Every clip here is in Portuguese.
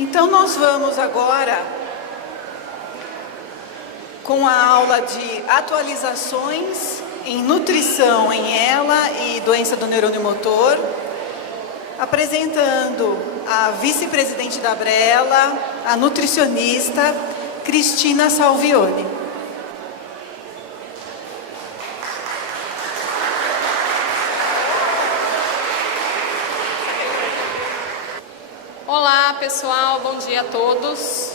Então nós vamos agora com a aula de atualizações em nutrição em ELA e doença do neurônio motor, apresentando a vice-presidente da Abrela, a nutricionista Cristina Salvioni. Olá pessoal, bom dia a todos.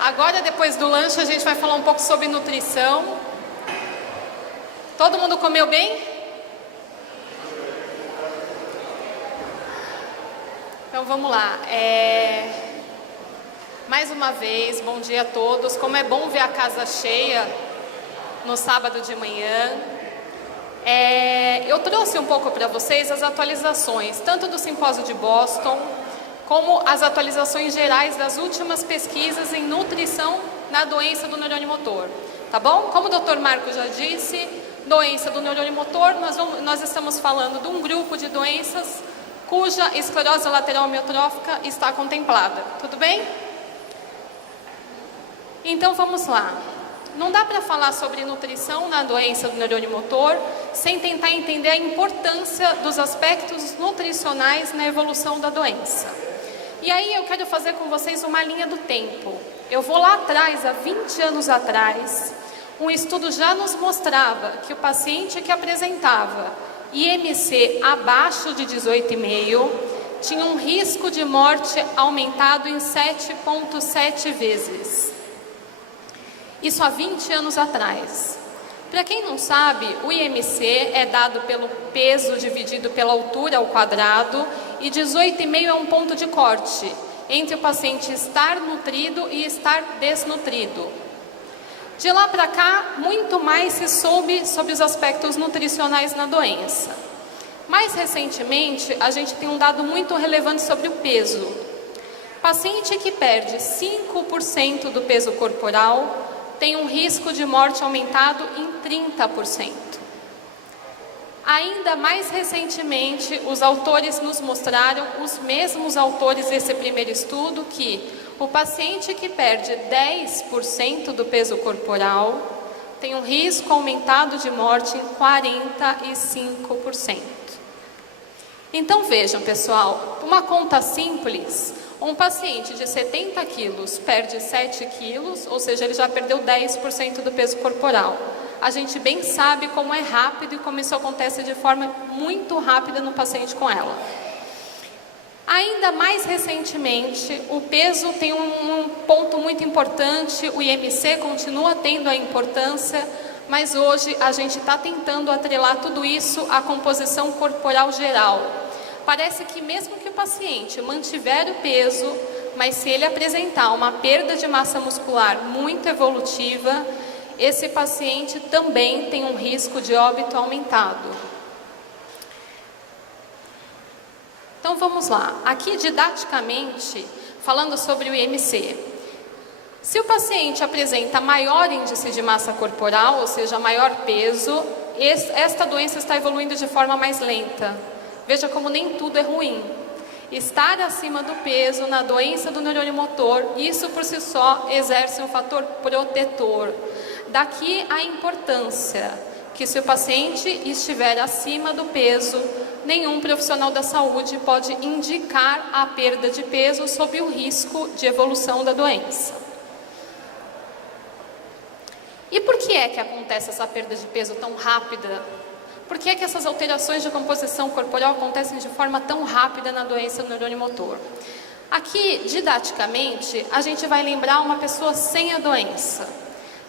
Agora, depois do lanche, a gente vai falar um pouco sobre nutrição. Todo mundo comeu bem? Então vamos lá. Mais uma vez, bom dia a todos. Como é bom ver a casa cheia no sábado de manhã. Eu trouxe um pouco para vocês as atualizações, tanto do simpósio de Boston, como as atualizações gerais das últimas pesquisas em nutrição na doença do neurônio motor. Tá bom? Como o Dr. Marco já disse, doença do neurônio motor, nós estamos falando de um grupo de doenças cuja esclerose lateral amiotrófica está contemplada. Tudo bem? Então vamos lá. Não dá para falar sobre nutrição na doença do neurônio motor sem tentar entender a importância dos aspectos nutricionais na evolução da doença. E aí eu quero fazer com vocês uma linha do tempo. Eu vou lá atrás, há 20 anos atrás, um estudo já nos mostrava que o paciente que apresentava IMC abaixo de 18,5 tinha um risco de morte aumentado em 7,7 vezes. Isso há 20 anos atrás. Para quem não sabe, o IMC é dado pelo peso dividido pela altura ao quadrado e 18,5 é um ponto de corte entre o paciente estar nutrido e estar desnutrido. De lá para cá, muito mais se soube sobre os aspectos nutricionais na doença. Mais recentemente, a gente tem um dado muito relevante sobre o peso. Paciente que perde 5% do peso corporal tem um risco de morte aumentado em 30%. Ainda mais recentemente, os autores nos mostraram, os mesmos autores desse primeiro estudo, que o paciente que perde 10% do peso corporal tem um risco aumentado de morte em 45%. Então vejam, pessoal, uma conta simples. Um paciente de 70 quilos perde 7 quilos, ou seja, ele já perdeu 10% do peso corporal. A gente bem sabe como é rápido e como isso acontece de forma muito rápida no paciente com ela. Ainda mais recentemente, o peso tem um ponto muito importante, o IMC continua tendo a importância, mas hoje a gente está tentando atrelar tudo isso à composição corporal geral. Parece que mesmo que o paciente mantiver o peso, mas se ele apresentar uma perda de massa muscular muito evolutiva, esse paciente também tem um risco de óbito aumentado. Então vamos lá, aqui didaticamente, falando sobre o IMC. Se o paciente apresenta maior índice de massa corporal, ou seja, maior peso, esta doença está evoluindo de forma mais lenta. Veja como nem tudo é ruim. Estar acima do peso na doença do neurônio motor, isso por si só exerce um fator protetor. Daqui a importância que, se o paciente estiver acima do peso, nenhum profissional da saúde pode indicar a perda de peso sob o risco de evolução da doença. E por que é que acontece essa perda de peso tão rápida? Por que é que essas alterações de composição corporal acontecem de forma tão rápida na doença do neurônio motor? Aqui, didaticamente, a gente vai lembrar uma pessoa sem a doença.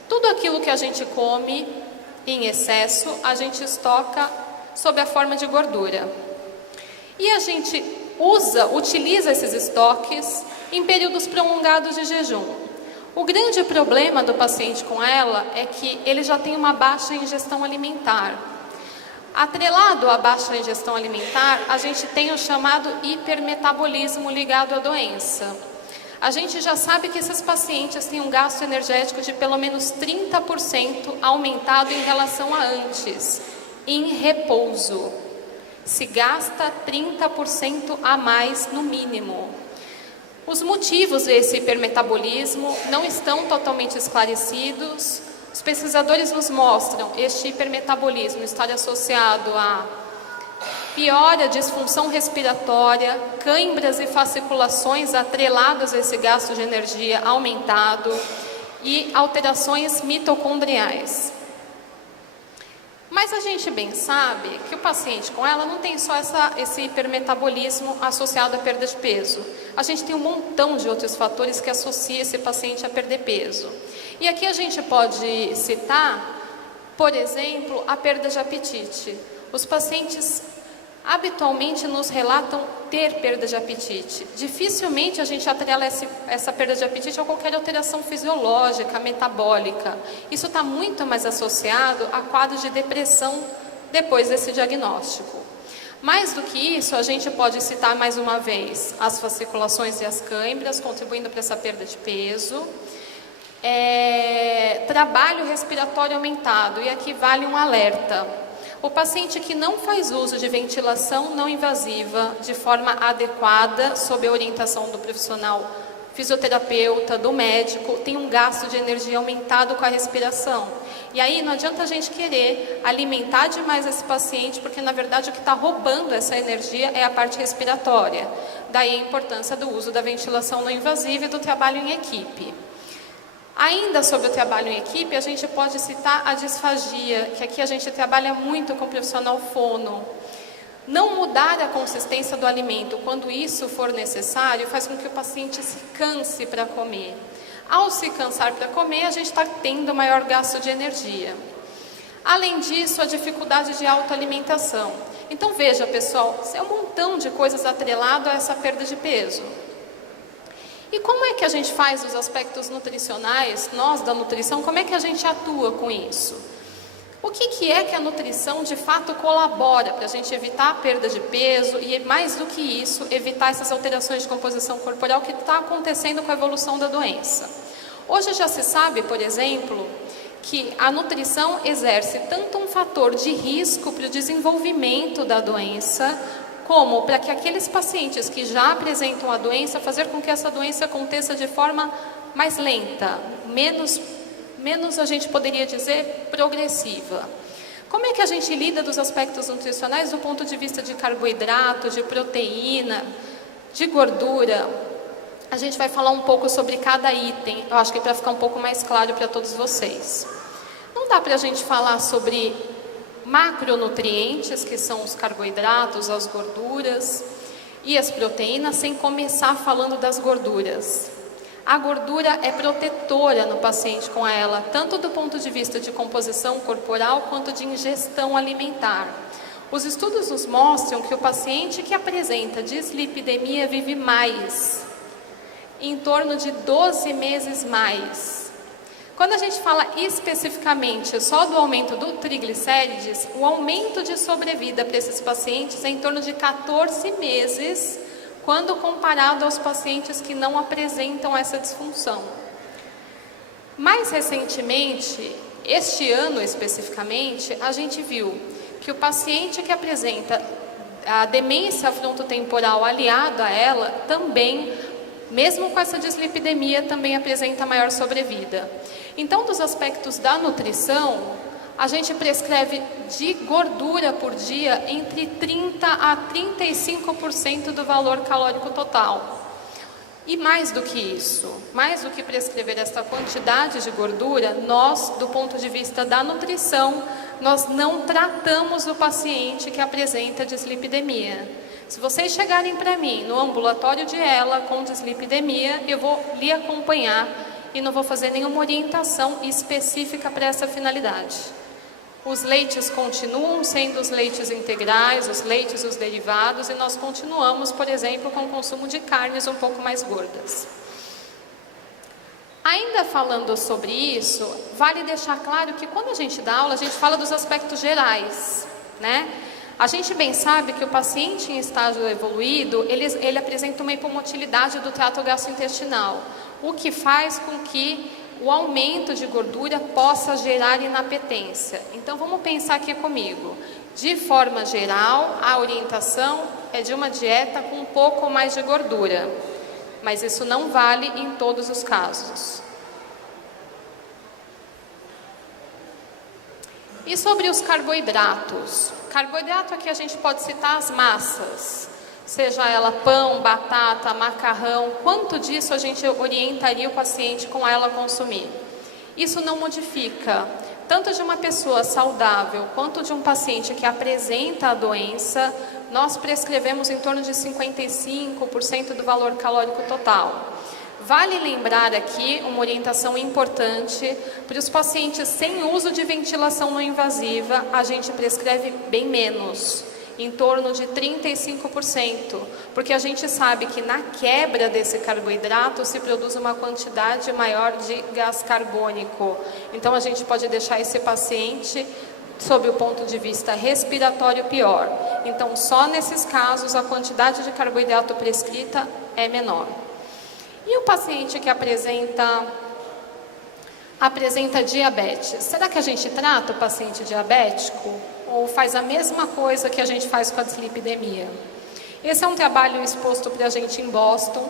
Tudo aquilo que a gente come em excesso, a gente estoca sob a forma de gordura. E a gente utiliza esses estoques em períodos prolongados de jejum. O grande problema do paciente com ela é que ele já tem uma baixa ingestão alimentar. Atrelado à baixa ingestão alimentar, a gente tem o chamado hipermetabolismo ligado à doença. A gente já sabe que esses pacientes têm um gasto energético de pelo menos 30% aumentado em relação a antes, em repouso. se gasta 30% a mais no mínimo. Os motivos desse hipermetabolismo não estão totalmente esclarecidos. Os pesquisadores nos mostram este hipermetabolismo estar associado a piora, disfunção respiratória, câimbras e fasciculações atreladas a esse gasto de energia aumentado e alterações mitocondriais. Mas a gente bem sabe que o paciente com ela não tem só esse hipermetabolismo associado à perda de peso. A gente tem um montão de outros fatores que associam esse paciente a perder peso. E aqui a gente pode citar, por exemplo, a perda de apetite. Os pacientes habitualmente nos relatam ter perda de apetite. Dificilmente a gente atrela essa perda de apetite a qualquer alteração fisiológica, metabólica. Isso está muito mais associado a quadros de depressão depois desse diagnóstico. Mais do que isso, a gente pode citar mais uma vez as fasciculações e as câimbras, contribuindo para essa perda de peso. Trabalho respiratório aumentado, e aqui vale um alerta. O paciente que não faz uso de ventilação não invasiva de forma adequada, sob a orientação do profissional fisioterapeuta, do médico, tem um gasto de energia aumentado com a respiração. E aí não adianta a gente querer alimentar demais esse paciente, porque na verdade o que está roubando essa energia é a parte respiratória. Daí a importância do uso da ventilação não invasiva e do trabalho em equipe. Ainda sobre o trabalho em equipe, a gente pode citar a disfagia, que aqui a gente trabalha muito com o profissional fono. Não mudar a consistência do alimento quando isso for necessário faz com que o paciente se canse para comer. Ao se cansar para comer, a gente está tendo maior gasto de energia. Além disso, a dificuldade de autoalimentação. Então veja, pessoal, é um montão de coisas atrelado a essa perda de peso. E como é que a gente faz os aspectos nutricionais, nós da nutrição, como é que a gente atua com isso? O que é que a nutrição de fato colabora para a gente evitar a perda de peso e, mais do que isso, evitar essas alterações de composição corporal que está acontecendo com a evolução da doença? Hoje já se sabe, por exemplo, que a nutrição exerce tanto um fator de risco para o desenvolvimento da doença, como para que aqueles pacientes que já apresentam a doença, fazer com que essa doença aconteça de forma mais lenta, menos a gente poderia dizer progressiva. Como é que a gente lida dos aspectos nutricionais do ponto de vista de carboidrato, de proteína, de gordura? A gente vai falar um pouco sobre cada item, eu acho que para ficar um pouco mais claro para todos vocês. Não dá para a gente falar sobre macronutrientes, que são os carboidratos, as gorduras e as proteínas, sem começar falando das gorduras. A gordura é protetora no paciente com ela, tanto do ponto de vista de composição corporal quanto de ingestão alimentar. Os estudos nos mostram que o paciente que apresenta dislipidemia vive mais, em torno de 12 meses mais. Quando a gente fala especificamente só do aumento do triglicérides, o aumento de sobrevida para esses pacientes é em torno de 14 meses, quando comparado aos pacientes que não apresentam essa disfunção. Mais recentemente, este ano especificamente, a gente viu que o paciente que apresenta a demência frontotemporal aliada a ela também, mesmo com essa dislipidemia, também apresenta maior sobrevida. Então, dos aspectos da nutrição, a gente prescreve de gordura por dia entre 30% a 35% do valor calórico total. E mais do que isso, mais do que prescrever essa quantidade de gordura, nós, do ponto de vista da nutrição, nós não tratamos o paciente que apresenta dislipidemia. Se vocês chegarem para mim no ambulatório de ELA com dislipidemia, eu vou lhe acompanhar e não vou fazer nenhuma orientação específica para essa finalidade. Os leites continuam sendo os leites integrais, os leites e os derivados, e nós continuamos, por exemplo, com o consumo de carnes um pouco mais gordas. Ainda falando sobre isso, vale deixar claro que quando a gente dá aula, a gente fala dos aspectos gerais, né? A gente bem sabe que o paciente em estágio evoluído, ele apresenta uma hipomotilidade do trato gastrointestinal, o que faz com que o aumento de gordura possa gerar inapetência. Então vamos pensar aqui comigo. De forma geral, a orientação é de uma dieta com um pouco mais de gordura, mas isso não vale em todos os casos. E sobre os carboidratos? Carboidrato aqui a gente pode citar as massas, seja ela pão, batata, macarrão, quanto disso a gente orientaria o paciente com ela consumir? Isso não modifica, tanto de uma pessoa saudável quanto de um paciente que apresenta a doença, nós prescrevemos em torno de 55% do valor calórico total. Vale lembrar aqui uma orientação importante: para os pacientes sem uso de ventilação não invasiva, a gente prescreve bem menos, em torno de 35%, porque a gente sabe que na quebra desse carboidrato se produz uma quantidade maior de gás carbônico. Então a gente pode deixar esse paciente, sob o ponto de vista respiratório, pior. Então só nesses casos a quantidade de carboidrato prescrita é menor. E o paciente que apresenta diabetes, será que a gente trata o paciente diabético ou faz a mesma coisa que a gente faz com a dislipidemia? Esse é um trabalho exposto para a gente em Boston,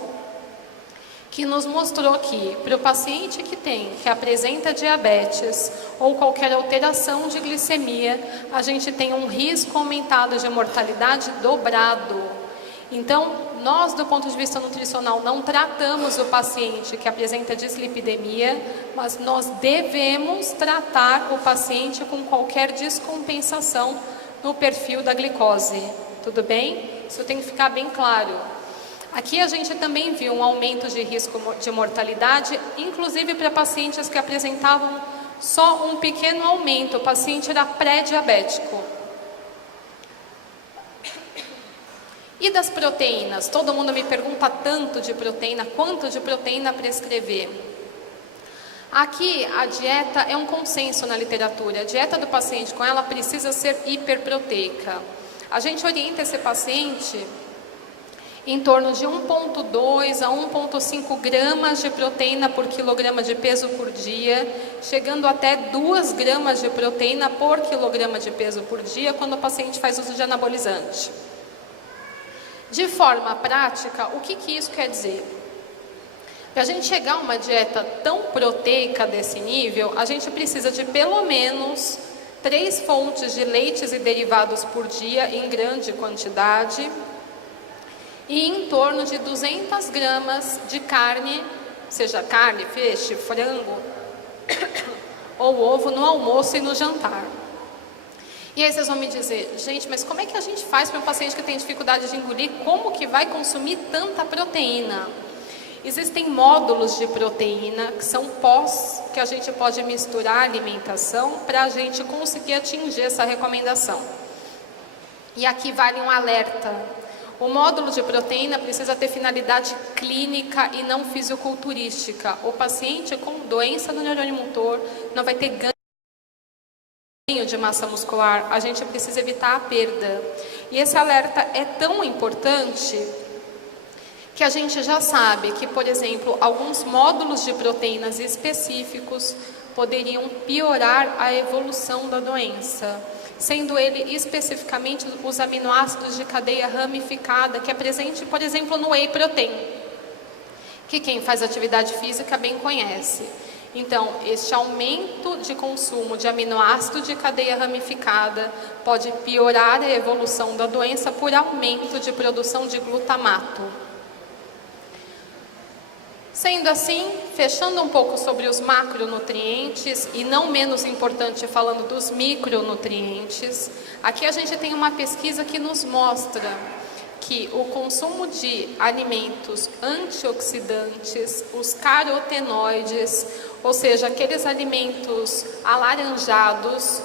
que nos mostrou que para o paciente que apresenta diabetes ou qualquer alteração de glicemia, a gente tem um risco aumentado de mortalidade dobrado. Então, nós, do ponto de vista nutricional, não tratamos o paciente que apresenta dislipidemia, mas nós devemos tratar o paciente com qualquer descompensação no perfil da glicose. Tudo bem? Isso tem que ficar bem claro. Aqui a gente também viu um aumento de risco de mortalidade, inclusive para pacientes que apresentavam só um pequeno aumento. O paciente era pré-diabético. E das proteínas? Todo mundo me pergunta tanto de proteína, quanto de proteína prescrever. Aqui a dieta é um consenso na literatura. A dieta do paciente com ela precisa ser hiperproteica. A gente orienta esse paciente em torno de 1,2 a 1,5 gramas de proteína por quilograma de peso por dia, chegando até 2 gramas de proteína por quilograma de peso por dia quando o paciente faz uso de anabolizante. De forma prática, o que isso quer dizer? Para a gente chegar a uma dieta tão proteica desse nível, a gente precisa de pelo menos 3 fontes de leites e derivados por dia em grande quantidade e em torno de 200 gramas de carne, seja carne, peixe, frango ou ovo no almoço e no jantar. E aí vocês vão me dizer, gente, mas como é que a gente faz para um paciente que tem dificuldade de engolir? Como que vai consumir tanta proteína? Existem módulos de proteína, que são pós, que a gente pode misturar a alimentação para a gente conseguir atingir essa recomendação. E aqui vale um alerta. O módulo de proteína precisa ter finalidade clínica e não fisiculturística. O paciente com doença do neurônio motor não vai ter ganho de massa muscular, a gente precisa evitar a perda. E esse alerta é tão importante que a gente já sabe que, por exemplo, alguns módulos de proteínas específicos poderiam piorar a evolução da doença, sendo ele especificamente os aminoácidos de cadeia ramificada, que é presente, por exemplo, no whey protein, que quem faz atividade física bem conhece. Então, este aumento de consumo de aminoácido de cadeia ramificada pode piorar a evolução da doença por aumento de produção de glutamato. Sendo assim, fechando um pouco sobre os macronutrientes e não menos importante falando dos micronutrientes, aqui a gente tem uma pesquisa que nos mostra que o consumo de alimentos antioxidantes, os carotenoides, ou seja, aqueles alimentos alaranjados,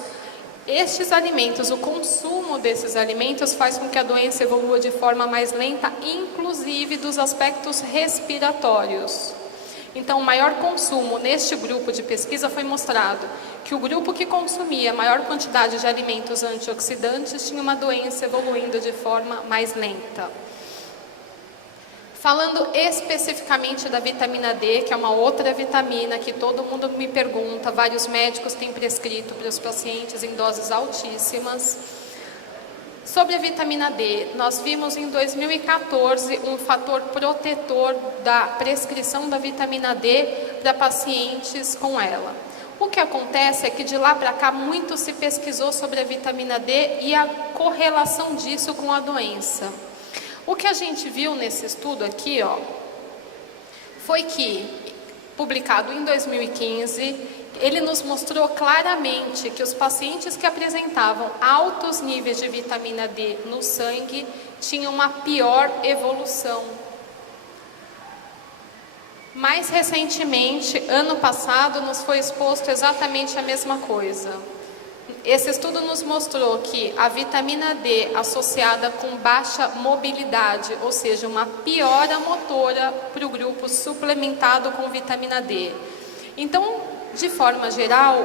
estes alimentos, o consumo desses alimentos faz com que a doença evolua de forma mais lenta, inclusive dos aspectos respiratórios. Então, o maior consumo neste grupo de pesquisa foi mostrado que o grupo que consumia maior quantidade de alimentos antioxidantes tinha uma doença evoluindo de forma mais lenta. Falando especificamente da vitamina D, que é uma outra vitamina que todo mundo me pergunta, vários médicos têm prescrito para os pacientes em doses altíssimas. Sobre a vitamina D, nós vimos em 2014 um fator protetor da prescrição da vitamina D para pacientes com ela. O que acontece é que de lá para cá muito se pesquisou sobre a vitamina D e a correlação disso com a doença. O que a gente viu nesse estudo aqui, foi que, publicado em 2015, ele nos mostrou claramente que os pacientes que apresentavam altos níveis de vitamina D no sangue tinham uma pior evolução. Mais recentemente, ano passado, nos foi exposto exatamente a mesma coisa. Esse estudo nos mostrou que a vitamina D associada com baixa mobilidade, ou seja, uma piora motora para o grupo suplementado com vitamina D. Então, de forma geral,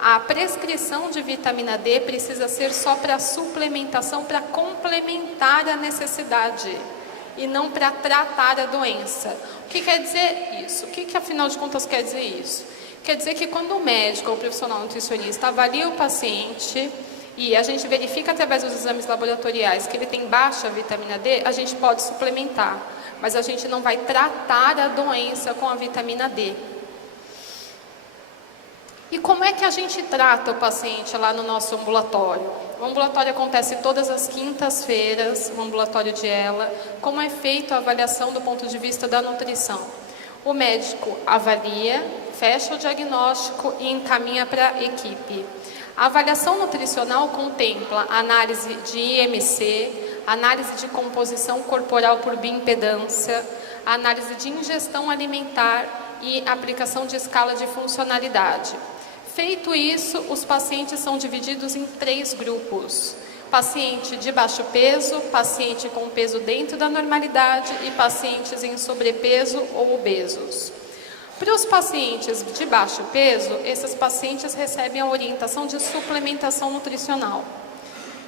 a prescrição de vitamina D precisa ser só para suplementação, para complementar a necessidade e não para tratar a doença. O que quer dizer isso? O que afinal de contas quer dizer isso? Quer dizer que quando o médico ou o profissional nutricionista avalia o paciente e a gente verifica através dos exames laboratoriais que ele tem baixa vitamina D, a gente pode suplementar, mas a gente não vai tratar a doença com a vitamina D. E como é que a gente trata o paciente lá no nosso ambulatório? O ambulatório acontece todas as quintas-feiras, o ambulatório de ELA. Como é feita a avaliação do ponto de vista da nutrição? O médico avalia, fecha o diagnóstico e encaminha para a equipe. A avaliação nutricional contempla análise de IMC, análise de composição corporal por bioimpedância, análise de ingestão alimentar e aplicação de escala de funcionalidade. Feito isso, os pacientes são divididos em 3 grupos: paciente de baixo peso, paciente com peso dentro da normalidade e pacientes em sobrepeso ou obesos. Para os pacientes de baixo peso, esses pacientes recebem a orientação de suplementação nutricional.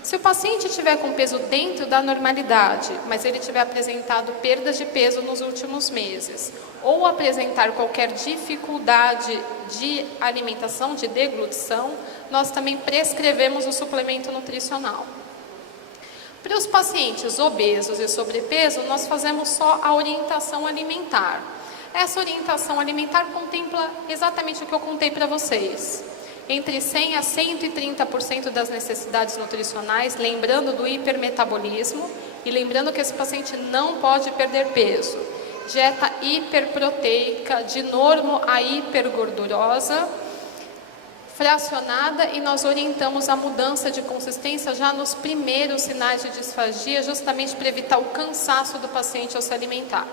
Se o paciente estiver com peso dentro da normalidade, mas ele tiver apresentado perdas de peso nos últimos meses, ou apresentar qualquer dificuldade de alimentação, de deglutição, nós também prescrevemos o suplemento nutricional. Para os pacientes obesos e sobrepeso, nós fazemos só a orientação alimentar. Essa orientação alimentar contempla exatamente o que eu contei para vocês. Entre 100% a 130% das necessidades nutricionais, lembrando do hipermetabolismo e lembrando que esse paciente não pode perder peso. Dieta hiperproteica, de normo a hipergordurosa, fracionada, e nós orientamos a mudança de consistência já nos primeiros sinais de disfagia, justamente para evitar o cansaço do paciente ao se alimentar.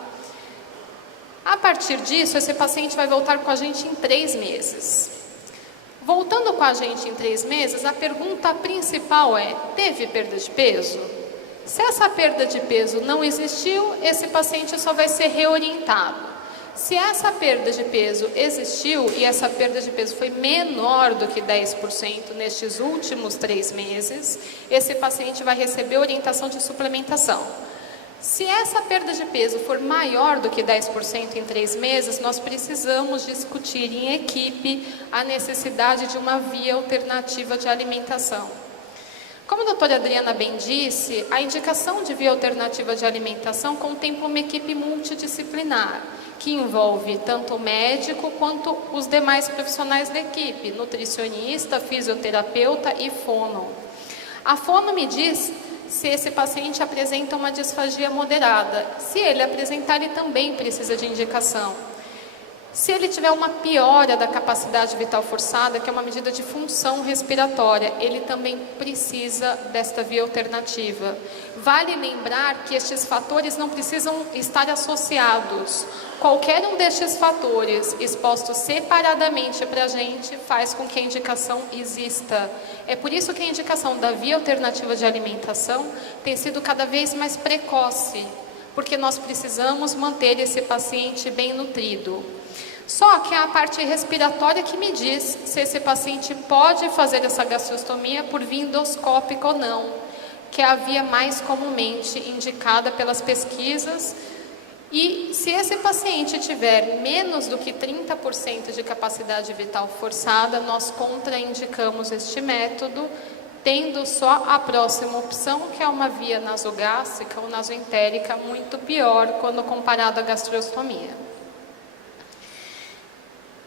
A partir disso, esse paciente vai voltar com a gente em 3 meses. Voltando com a gente em 3 meses, a pergunta principal é: teve perda de peso? Se essa perda de peso não existiu, esse paciente só vai ser reorientado. Se essa perda de peso existiu e essa perda de peso foi menor do que 10% nestes últimos 3 meses, esse paciente vai receber orientação de suplementação. Se essa perda de peso for maior do que 10% em 3 meses, nós precisamos discutir em equipe a necessidade de uma via alternativa de alimentação. Como a doutora Adriana bem disse, a indicação de via alternativa de alimentação contempla uma equipe multidisciplinar, que envolve tanto o médico quanto os demais profissionais da equipe, nutricionista, fisioterapeuta e fono. A fono me diz se esse paciente apresenta uma disfagia moderada. Se ele apresentar, ele também precisa de indicação. Se ele tiver uma piora da capacidade vital forçada, que é uma medida de função respiratória, ele também precisa desta via alternativa. Vale lembrar que estes fatores não precisam estar associados. Qualquer um destes fatores expostos separadamente para a gente faz com que a indicação exista. É por isso que a indicação da via alternativa de alimentação tem sido cada vez mais precoce, porque nós precisamos manter esse paciente bem nutrido. Só que é a parte respiratória que me diz se esse paciente pode fazer essa gastrostomia por via endoscópica ou não, que é a via mais comumente indicada pelas pesquisas. E se esse paciente tiver menos do que 30% de capacidade vital forçada, nós contraindicamos este método tendo só a próxima opção, que é uma via nasogástrica ou nasoentérica, muito pior quando comparado à gastrostomia.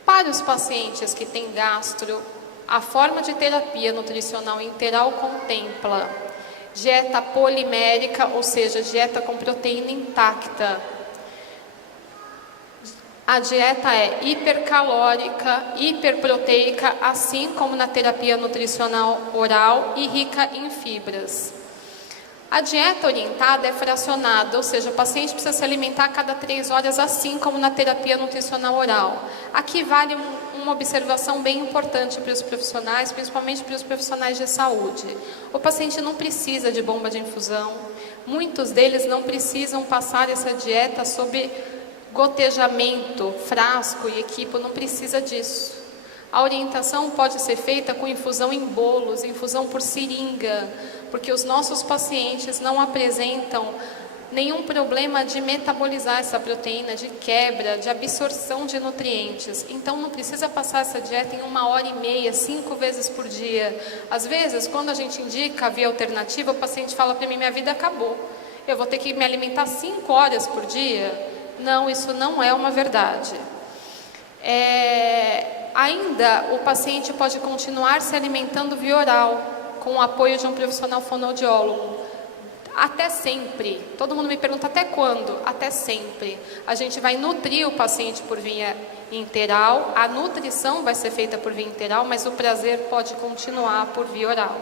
Para os pacientes que têm gastro, a forma de terapia nutricional interal contempla dieta polimérica, ou seja, dieta com proteína intacta. A dieta é hipercalórica, hiperproteica, assim como na terapia nutricional oral, e rica em fibras. A dieta orientada é fracionada, ou seja, o paciente precisa se alimentar a cada 3 horas, assim como na terapia nutricional oral. Aqui vale uma observação bem importante para os profissionais, principalmente para os profissionais de saúde. O paciente não precisa de bomba de infusão, muitos deles não precisam passar essa dieta sob gotejamento, frasco e equipo, não precisa disso. A orientação pode ser feita com infusão em bolos, infusão por seringa, porque os nossos pacientes não apresentam nenhum problema de metabolizar essa proteína, de quebra, de absorção de nutrientes. Então não precisa passar essa dieta em 1h30, 5 vezes por dia. Às vezes, quando a gente indica a via alternativa, o paciente fala para mim, minha vida acabou. Eu vou ter que me alimentar 5 horas por dia? Não, isso não é uma verdade. Ainda o paciente pode continuar se alimentando via oral, com o apoio de um profissional fonoaudiólogo. Até sempre. Todo mundo me pergunta até quando? Até sempre. A gente vai nutrir o paciente por via interal, a nutrição vai ser feita por via interal, mas o prazer pode continuar por via oral.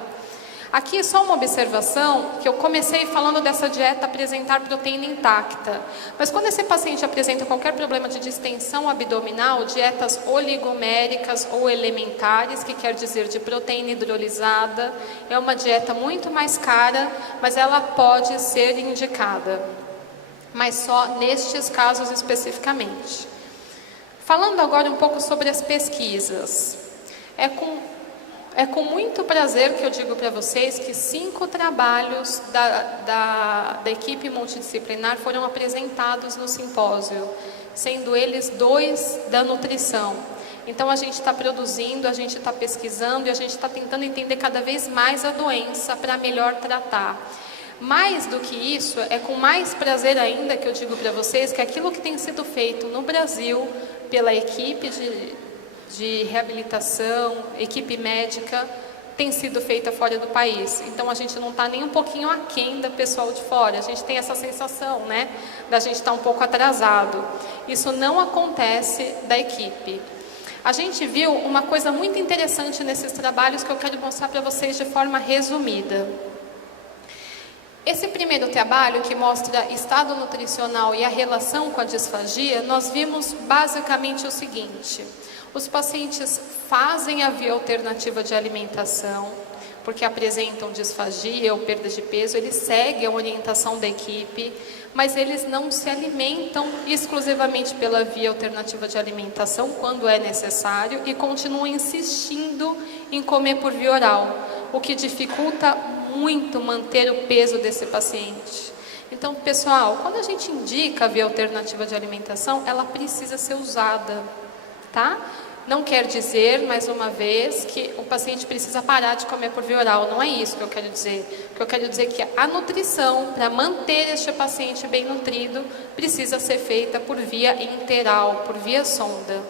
Aqui é só uma observação, que eu comecei falando dessa dieta apresentar proteína intacta. Mas quando esse paciente apresenta qualquer problema de distensão abdominal, dietas oligoméricas ou elementares, que quer dizer de proteína hidrolisada, é uma dieta muito mais cara, mas ela pode ser indicada. Mas só nestes casos especificamente. Falando agora um pouco sobre as pesquisas. É com muito prazer que eu digo para vocês que 5 trabalhos da equipe multidisciplinar foram apresentados no simpósio, sendo eles 2 da nutrição. Então a gente está produzindo, a gente está pesquisando e a gente está tentando entender cada vez mais a doença para melhor tratar. Mais do que isso, é com mais prazer ainda que eu digo para vocês que aquilo que tem sido feito no Brasil pela equipe de reabilitação, equipe médica, tem sido feita fora do país. Então a gente não está nem um pouquinho aquém do pessoal de fora. A gente tem essa sensação, né, da gente estar um pouco atrasado. Isso não acontece da equipe. A gente viu uma coisa muito interessante nesses trabalhos que eu quero mostrar para vocês de forma resumida. Esse primeiro trabalho, que mostra estado nutricional e a relação com a disfagia, nós vimos basicamente o seguinte: os pacientes fazem a via alternativa de alimentação, porque apresentam disfagia ou perda de peso, eles seguem a orientação da equipe, mas eles não se alimentam exclusivamente pela via alternativa de alimentação quando é necessário e continuam insistindo em comer por via oral, o que dificulta muito manter o peso desse paciente. Então, pessoal, quando a gente indica a via alternativa de alimentação, ela precisa ser usada, tá? Não quer dizer, mais uma vez, que o paciente precisa parar de comer por via oral. Não é isso que eu quero dizer. O que eu quero dizer é que a nutrição, para manter este paciente bem nutrido, precisa ser feita por via interal, por via sonda.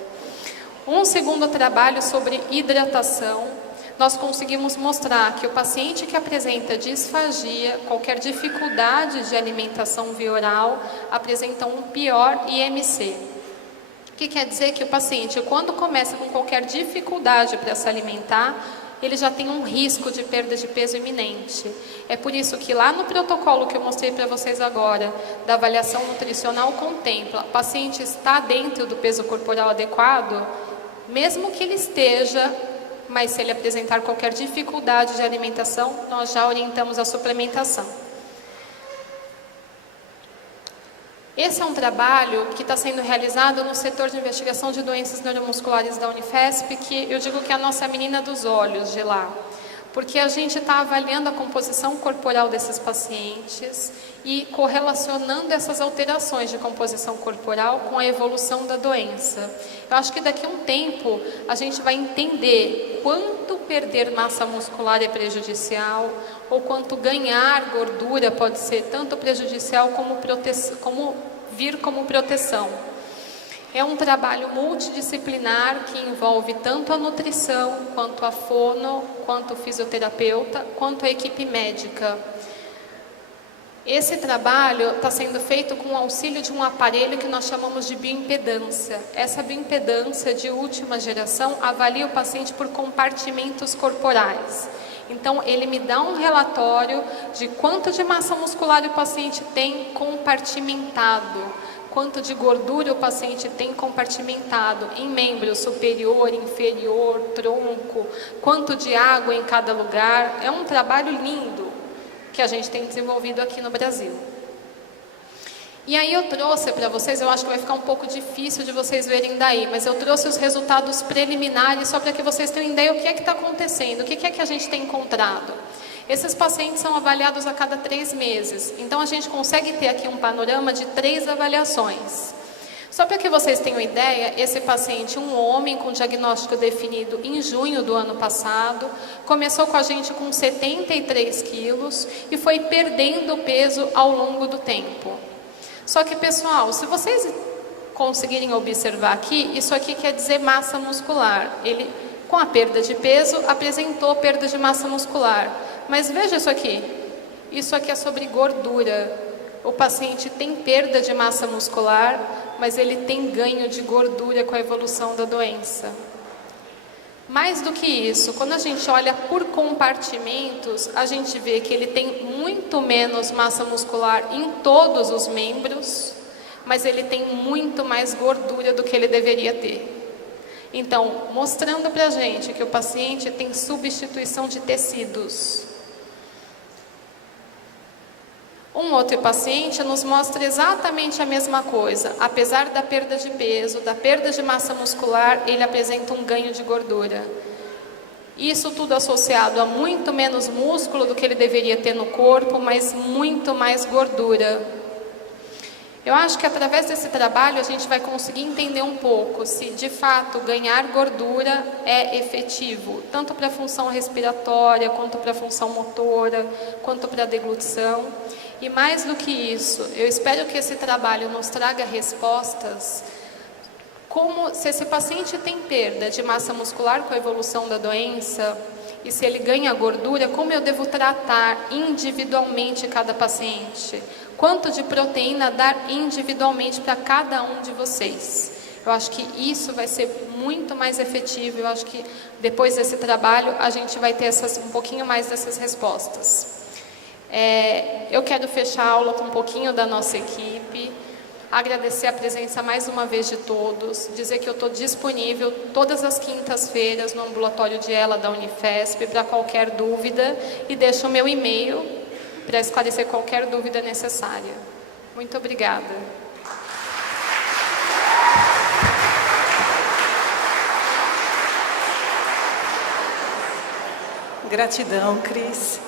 Um segundo trabalho sobre hidratação, nós conseguimos mostrar que o paciente que apresenta disfagia, qualquer dificuldade de alimentação via oral, apresenta um pior IMC. O que quer dizer que o paciente, quando começa com qualquer dificuldade para se alimentar, ele já tem um risco de perda de peso iminente. É por isso que lá no protocolo que eu mostrei para vocês agora, da avaliação nutricional, contempla, o paciente está dentro do peso corporal adequado, mesmo que ele esteja, mas se ele apresentar qualquer dificuldade de alimentação, nós já orientamos a suplementação. Esse é um trabalho que está sendo realizado no setor de investigação de doenças neuromusculares da Unifesp, que eu digo que é a nossa menina dos olhos de lá, porque a gente está avaliando a composição corporal desses pacientes e correlacionando essas alterações de composição corporal com a evolução da doença. Eu acho que daqui a um tempo a gente vai entender quanto perder massa muscular é prejudicial ou quanto ganhar gordura pode ser tanto prejudicial como vir como proteção. É um trabalho multidisciplinar que envolve tanto a nutrição, quanto a fono, quanto o fisioterapeuta, quanto a equipe médica. Esse trabalho está sendo feito com o auxílio de um aparelho que nós chamamos de bioimpedância. Essa bioimpedância de última geração avalia o paciente por compartimentos corporais. Então, ele me dá um relatório de quanto de massa muscular o paciente tem compartimentado, quanto de gordura o paciente tem compartimentado em membro superior, inferior, tronco, quanto de água em cada lugar. É um trabalho lindo que a gente tem desenvolvido aqui no Brasil. E aí eu trouxe para vocês, eu acho que vai ficar um pouco difícil de vocês verem daí, mas eu trouxe os resultados preliminares só para que vocês tenham ideia o que é que está acontecendo, o que é que a gente tem encontrado. Esses pacientes são avaliados a cada 3 meses, então a gente consegue ter aqui um panorama de 3 avaliações. Só para que vocês tenham ideia, esse paciente, um homem com diagnóstico definido em junho do ano passado, começou com a gente com 73 quilos e foi perdendo peso ao longo do tempo. Só que, pessoal, se vocês conseguirem observar aqui, isso aqui quer dizer massa muscular. Ele, com a perda de peso, apresentou perda de massa muscular. Mas veja isso aqui é sobre gordura. O paciente tem perda de massa muscular, mas ele tem ganho de gordura com a evolução da doença. Mais do que isso, quando a gente olha por compartimentos, a gente vê que ele tem muito menos massa muscular em todos os membros, mas ele tem muito mais gordura do que ele deveria ter. Então, mostrando pra gente que o paciente tem substituição de tecidos. Um outro paciente nos mostra exatamente a mesma coisa. Apesar da perda de peso, da perda de massa muscular, ele apresenta um ganho de gordura. Isso tudo associado a muito menos músculo do que ele deveria ter no corpo, mas muito mais gordura. Eu acho que através desse trabalho a gente vai conseguir entender um pouco se de fato ganhar gordura é efetivo, tanto para a função respiratória, quanto para a função motora, quanto para a deglutição. E mais do que isso, eu espero que esse trabalho nos traga respostas como se esse paciente tem perda de massa muscular com a evolução da doença e se ele ganha gordura, como eu devo tratar individualmente cada paciente? Quanto de proteína dar individualmente para cada um de vocês? Eu acho que isso vai ser muito mais efetivo. Eu acho que depois desse trabalho a gente vai ter um pouquinho mais dessas respostas. Eu quero fechar a aula com um pouquinho da nossa equipe, agradecer a presença mais uma vez de todos, dizer que eu estou disponível todas as quintas-feiras no ambulatório de ELA da Unifesp para qualquer dúvida e deixo o meu e-mail para esclarecer qualquer dúvida necessária. Muito obrigada. Gratidão, Cris.